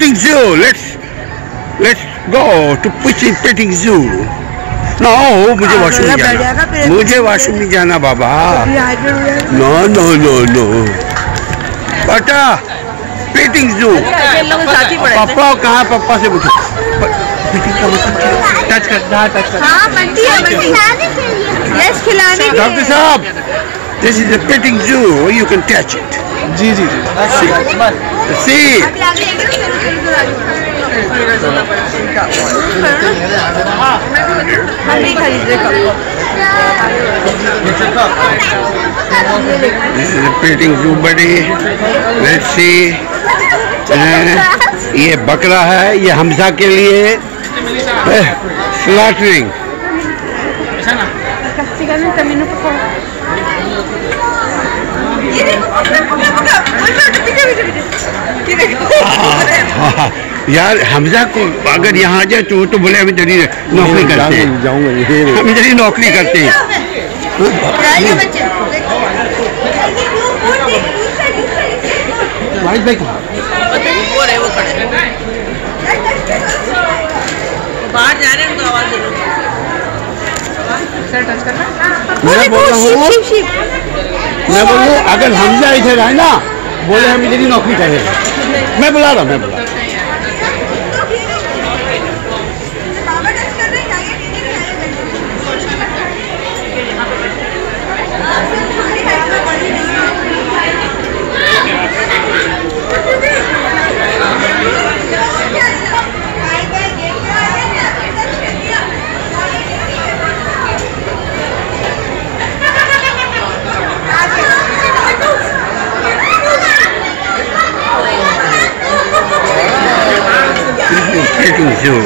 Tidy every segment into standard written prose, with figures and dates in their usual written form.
petting zoo. Let's go to petting zoo. No, मुझे washroom नहीं जाना. मुझे वॉशरूम नहीं जाना बाबा. No. बेटा petting zoo. पापा कहाँ? पापा से पूछो. टच कर. हाँ बनती है. यस खिलाने. डॉक्टर साहब, this is a petting zoo. You can touch it. Ji. See. This is a petting zoo, buddy. Let's see. ये बकरा है. ये हमजा के लिए slaughtering. यार हमजा को अगर यहाँ आ जाए तो वो तो बोले हम इधर ही नौकरी करते हैं. हम इधर ही नौकरी करते हैं. बाहर जा रहे हैं तो आवाज दे दो. मैं बोल रहा हूँ अगर हमजा इधर आए ना, बोले हम इधर ही नौकरी करें. मैं बुला रहा हूँ. Petting zoo.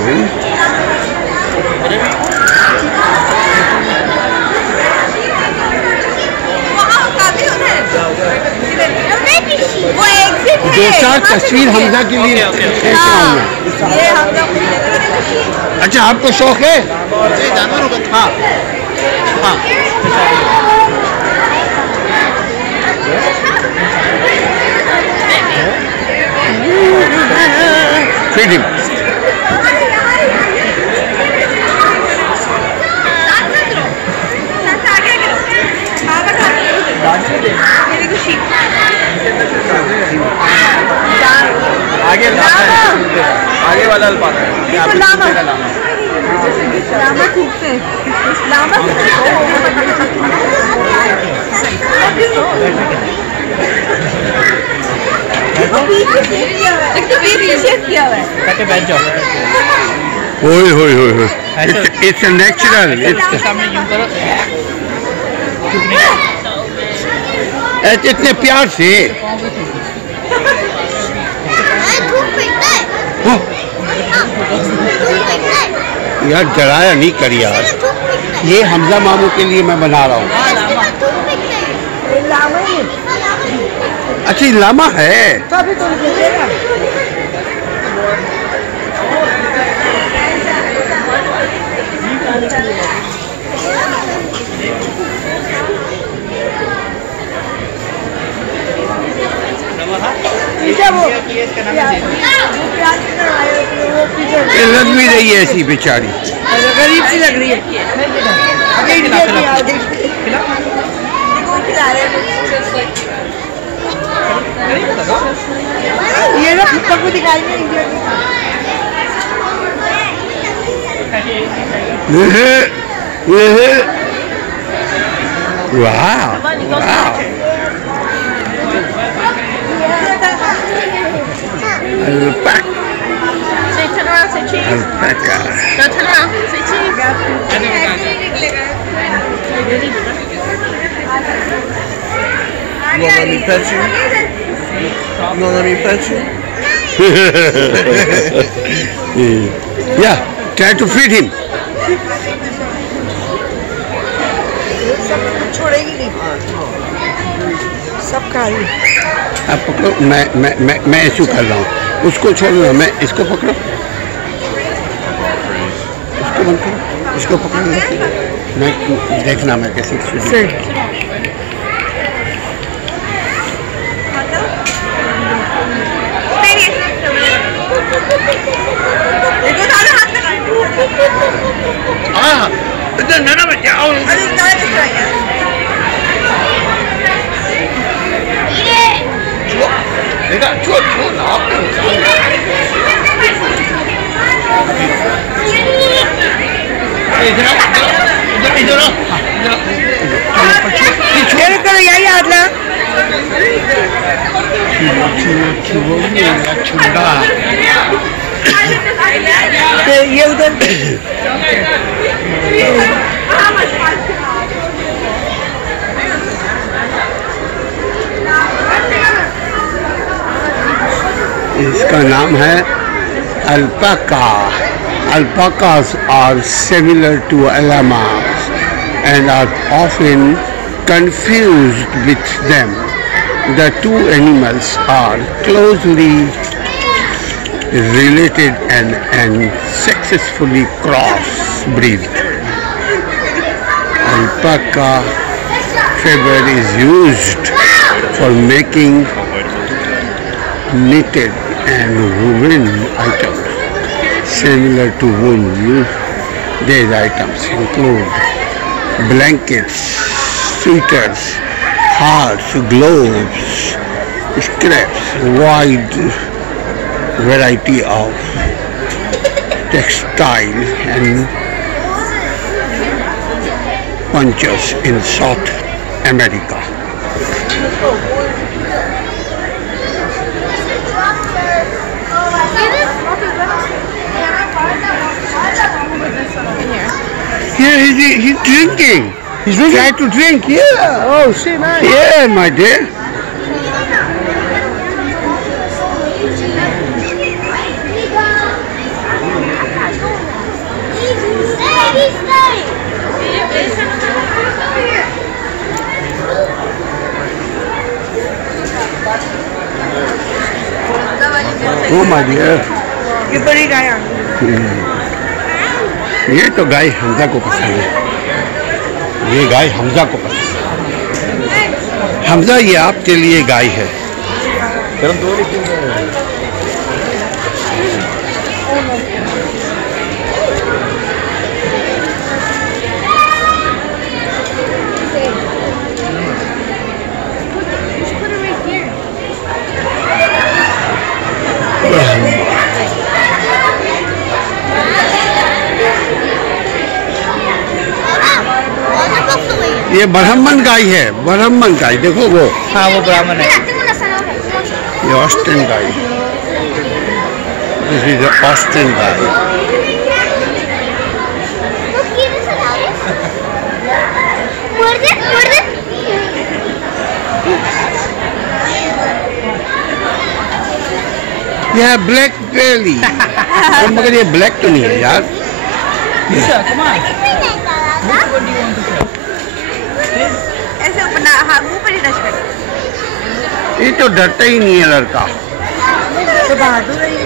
दो चार तस्वीर हमजा के लिए. अच्छा आपको शौक है? जानवरों का. हाँ. Feed him. आगे वाला अल्पाका है. लामा कूदते हैं. लामा किया हुआ है. बैठ जाओ. It's a natural. इतने प्यार से. यार डराया नहीं कर यार. ये हमजा मामू के लिए मैं बना रहा हूँ. अच्छा लामा है. ये लग भी रही है ऐसी बेचारी. गरीब सी लग रही है. ये ना पुस्तक को दिखाएंगे. वाह. Alpaca. Say turn around, say cheese. Alpaca. No, turn around, say cheese. You want me to pet you? You want me to pet you? Yeah, try to feed him. छोड़ेगी नहीं. सब खा रही है. आप पकड़ो. मैं ऐसे कर रहा हूँ. उसको छोड़ो. मैं इसको पकड़ो. इसको बंद करो. इसको पकड़ो. मैं देखना मैं कैसे. ना बच्चे आओ अरे क्या दिख रहा है देखा छो छो ना आपको इधर इधर करो यही आदला छुड़ा ये उधर इसका नाम है alpaca. Alpacas are similar to llamas and are often confused with them. The two animals are closely related and successfully crossbreed. Alpaca fiber is used for making knitted and woven items. Similar to wool, these items include blankets, sweaters, hearts, gloves, scraps, wide variety of textile and punches in South America. Yeah, he's drinking. He's drinking? Try to drink, yeah. Oh shit, nice. Yeah, my dear. Oh my dear. ये बड़ी गाय ये तो गाय हमजा को पसंद है. ये गाय हमजा को पसंद है. हमजा ये आपके लिए गाय है. ये ब्राह्मण गाय है. ब्राह्मण गाय देखो वो. हाँ वो ब्राह्मण है. ये ऑस्ट्रेन गाय. दिस इज ऑस्ट्रेन गाय. यह ब्लैक बेली. मगर ये ब्लैक तो नहीं है यार. ऐसे अपना हाँ मुंह पर ही टच कर. ये तो डरता ही नहीं है लड़का. तो बहादुर है ये.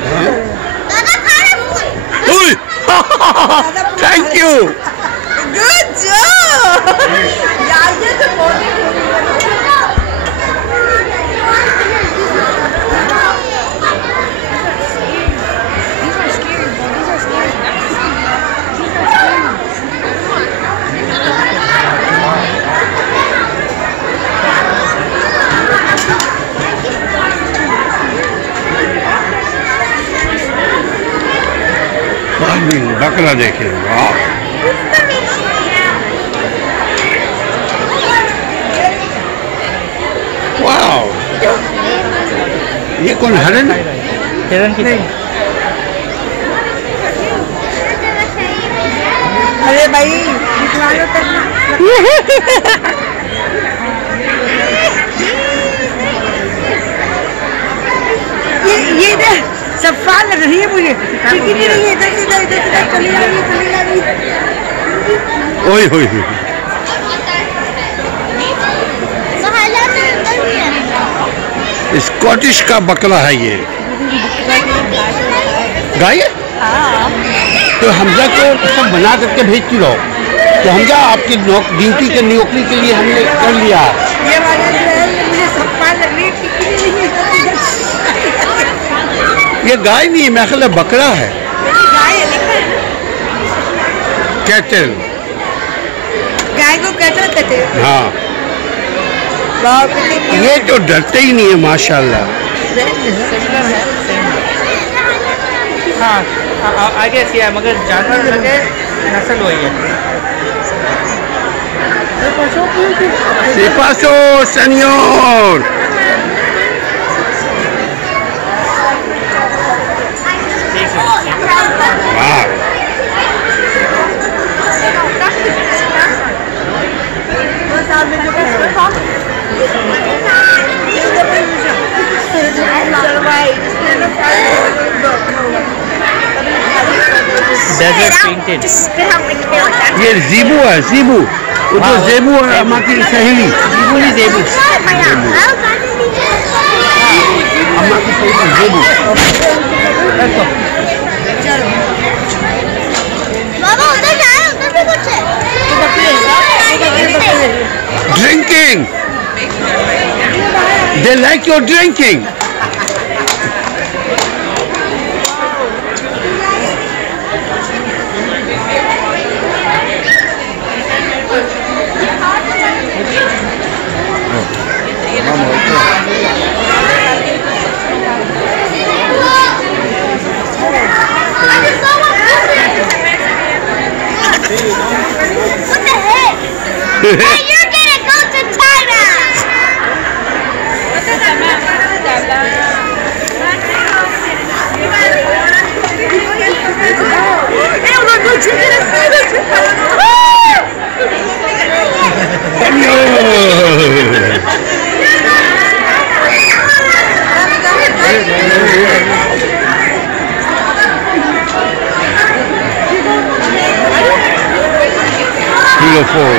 Thank you. गुड जॉब यार. ये तो बहुत बकरा देखे. वाह. वाह. ये कौन हरन? हिरन की नहीं. अरे भाई निकला लो ये सफा लग रही है मुझे. नहीं है. इधर चली आ रही. ओए होए. स्कॉटिश का बकरा है ये. गाय है? तो हमजा को सब बना करके भेज रहो. तो हमजा आपकी ड्यूटी के नौकरी के लिए हमने कर लिया. ये वाला जो है ये मुझे सफा लग रही है. ये गाय नहीं है, मैं ख्याल बकरा है. गाय है. कैटल. गाय को कैसा कहते हैं? हाँ ये तो डरते ही नहीं है माशाल्लाह। हाँ आगे ऐसी है मगर जानवर लगे नस्ल वही है। ¿Qué pasó, señor? Wow. Desert painted. ये ज़ीबू है, ज़ीबू। वो जो ज़ेबू है हमारी सहेली। ज़ीबू नहीं ज़ेबू। हमारी सहेली ज़ेबू। बाबा उधर जाए, उधर भी कुछ है। Drinking. They like your drinking. What the heck? Hey, you're gonna go to China. Beautiful.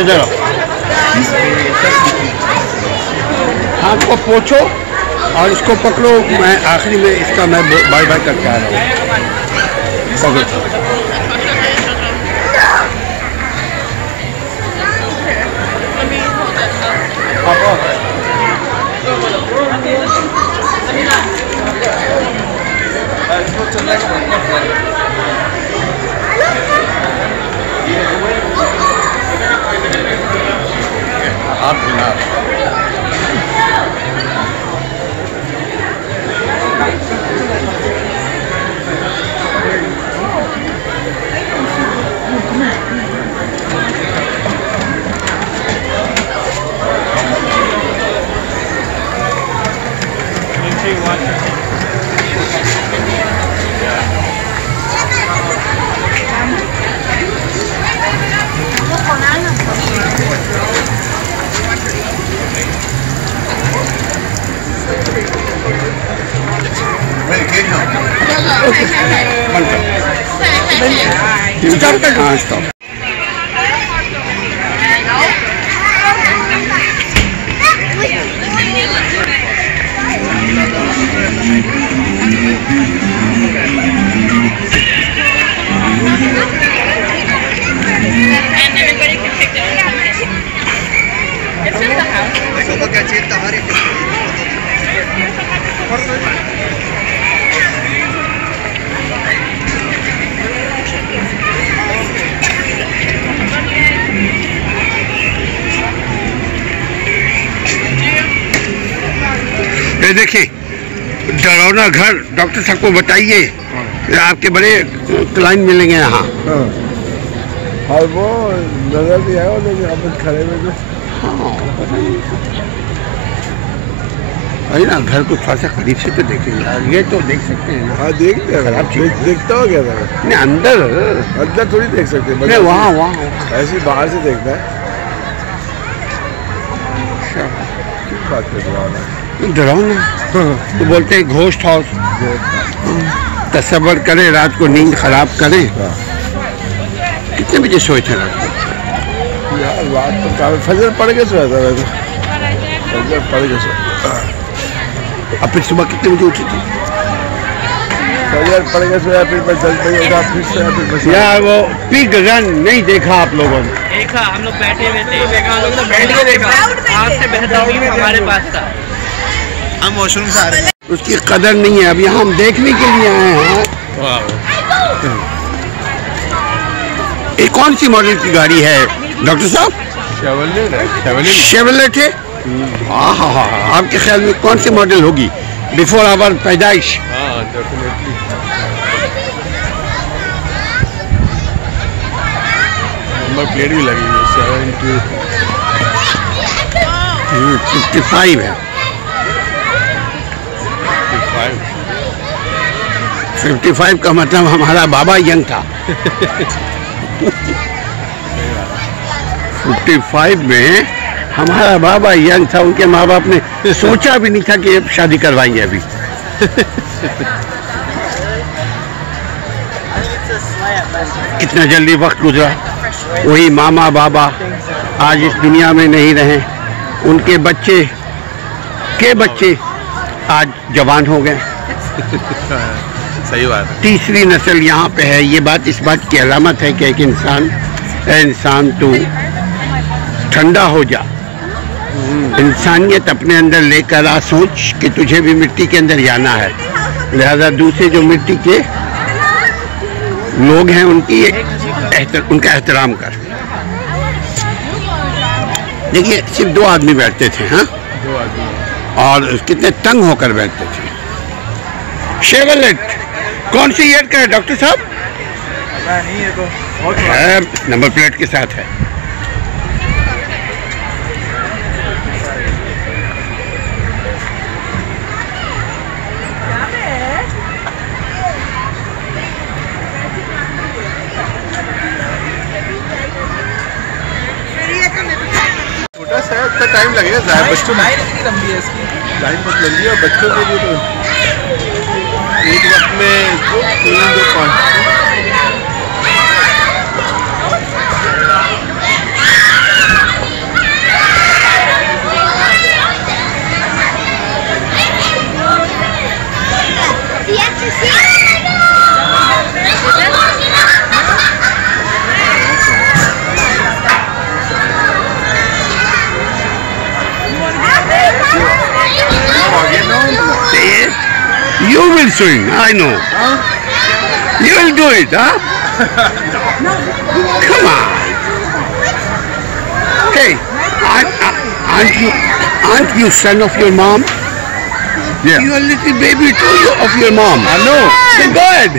इधर हाथ को पोछो और इसको पकड़ो। मैं आखिरी में इसका मैं बाय बाय करके आ रहा हूँ। आप बिना stop. And everybody can pick their own picture. It's in the house. ये देखिए डरावना घर डॉक्टर साहब को बताइए, आपके बड़े क्लाइंट मिलेंगे यहाँ। और वो नजर नहीं आया लेकिन अब खड़े हुए हाँ अरे ना घर को थोड़ा सा करीब से तो देखेंगे यार, ये तो देख सकते हैं। हाँ देखते हैं, देखता हो क्या था? नहीं अंदर थोड़ी देख सकते हैं, वहाँ ऐसे बाहर से देखना है। क्यों बात कर डरावना तो बोलते हैं घोस्ट हाउस। तसव्वुर करें रात को नींद खराब करें। कितने बजे सोए थे रात को? यार रात तो काफी फजर पड़ के सोया था मैं तो, फजर पड़ के सोया। अब फिर सुबह कितने बजे उठी थी? फजर पड़ के सोया, फिर मैं 10 बजे उठा, फिर सोया, फिर यार वो पिग रन नहीं देखा आप लोगों ने? देखा, हम लोग बैठे हुए थे, देखा हम लोग तो बैठ के देखा, आपसे बेहतर टीम हमारे पास था। हम वॉशरूम से आ रहे हैं, उसकी कदर नहीं है। अभी हम देखने के लिए आए हैं। ये कौन सी मॉडल की गाड़ी है डॉक्टर साहब? शेवरलेट है। हाँ, आपके ख्याल में कौन सी मॉडल होगी बिफोर आवर पैदाइश? नंबर प्लेट भी लगी है 55 है। 55 का मतलब हमारा बाबा यंग था। 55 में हमारा बाबा यंग था, उनके माँ बाप ने सोचा भी नहीं था कि अब शादी करवाएंगे अभी। कितना जल्दी वक्त गुजरा। वही मामा बाबा आज इस दुनिया में नहीं रहे, उनके बच्चे के बच्चे आज जवान हो गए। सही बात है। तीसरी नस्ल यहाँ पे है। ये बात इस बात की अलामत है कि एक इंसान तू ठंडा हो जा, इंसानियत अपने अंदर लेकर आ, सोच कि तुझे भी मिट्टी के अंदर जाना है। लिहाजा दूसरे जो मिट्टी के लोग हैं उनका एहतराम कर। देखिए सिर्फ 2 आदमी बैठते थे। हाँ, 2 आदमी और कितने तंग होकर बैठते थे। शेवरलेट कौन सी ईयर का है डॉक्टर साहब? नहीं है तो है, नंबर प्लेट के साथ है। छोटा सा उतना टाइम लगेगा, बच्चों लाइन कितनी लंबी है इसकी? लाइन बहुत लंबी है, बच्चों के लिए तो एक वक्त में 3 2 5 You will swing, I know. You will do it, huh? Come on. Hey, aren't you son of your mom? Yeah. You are little baby too of your mom. I know. So go ahead.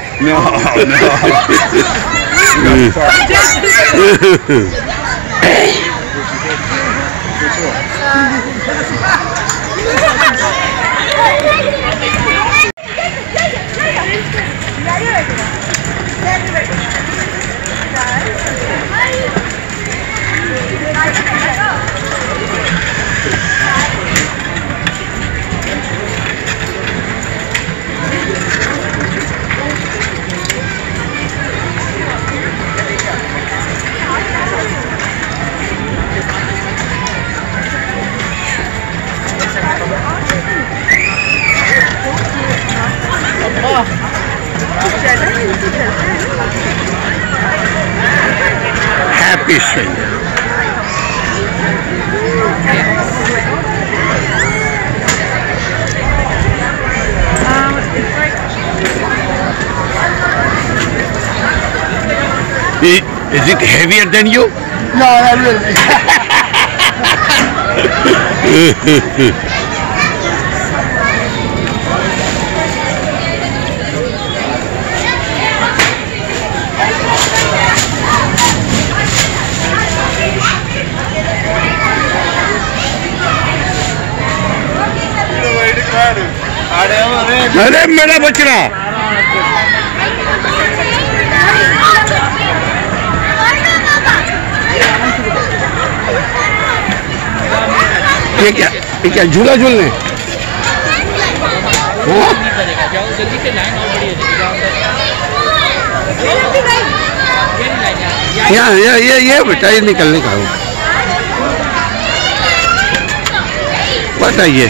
Happy swing. Is it heavier than you? No, not really. अरे मेरा बचड़ा ये क्या झूला झूलने ये बेटा ये निकलने का हो बताइए।